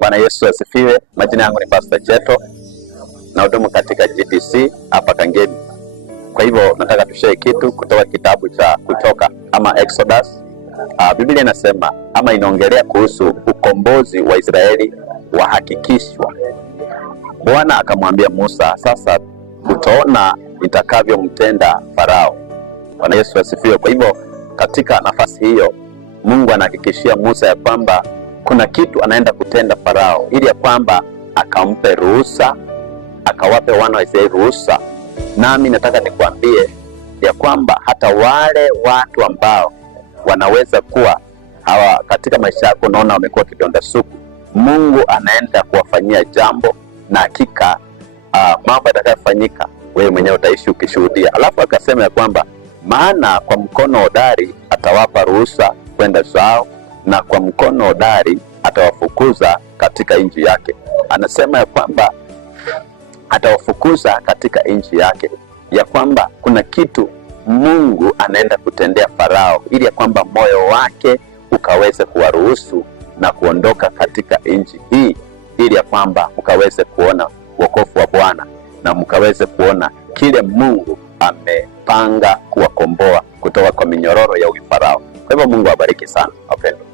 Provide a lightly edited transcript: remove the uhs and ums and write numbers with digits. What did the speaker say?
Bwana Yesu asifiwe. Majina yangu ni Pastor Cheto na hudumu katika GTC hapa Kangemi. Kwa hivyo nataka tushare kitu kutoka kitabu cha Kutoka ama Exodus. Biblia inasema ama inaongelea kuhusu ukombozi wa Israeli wahakikishwa. Bwana akamwambia Musa, sasa utaona nitakavyomtenda Farao. Bwana Yesu asifiwe. Kwa hivyo katika nafasi hiyo Mungu anahakikishia Musa ya kwamba kuna kitu anaenda kutenda Farao, ili ya kwamba akampe ruhusa, akawape wana wa Israeli ruhusa. Nami nataka nikwambie ya kwamba hata wale watu ambao wanaweza kuwa hawa katika maisha yako unaona wamekuwa kidonda sugu, Mungu anaenda kuwafanyia jambo, na hakika mambo yatakayofanyika wewe mwenyewe utaishi ukishuhudia. Alafu akasema ya kwamba maana kwa mkono hodari atawapa ruhusa kwenda zao, na kwa mkono hodari atawafukuza katika nchi yake. Anasema ya kwamba atawafukuza katika nchi yake, ya kwamba kuna kitu Mungu anaenda kutendea Farao, ili ya kwamba moyo wake ukaweze kuwaruhusu na kuondoka katika nchi hii, ili ya kwamba mkaweze kuona wokovu wa Bwana na mkaweze kuona kile Mungu amepanga kuwakomboa kutoka kwa minyororo ya Farao. Kwa hivyo Mungu awabariki sana wapendwa.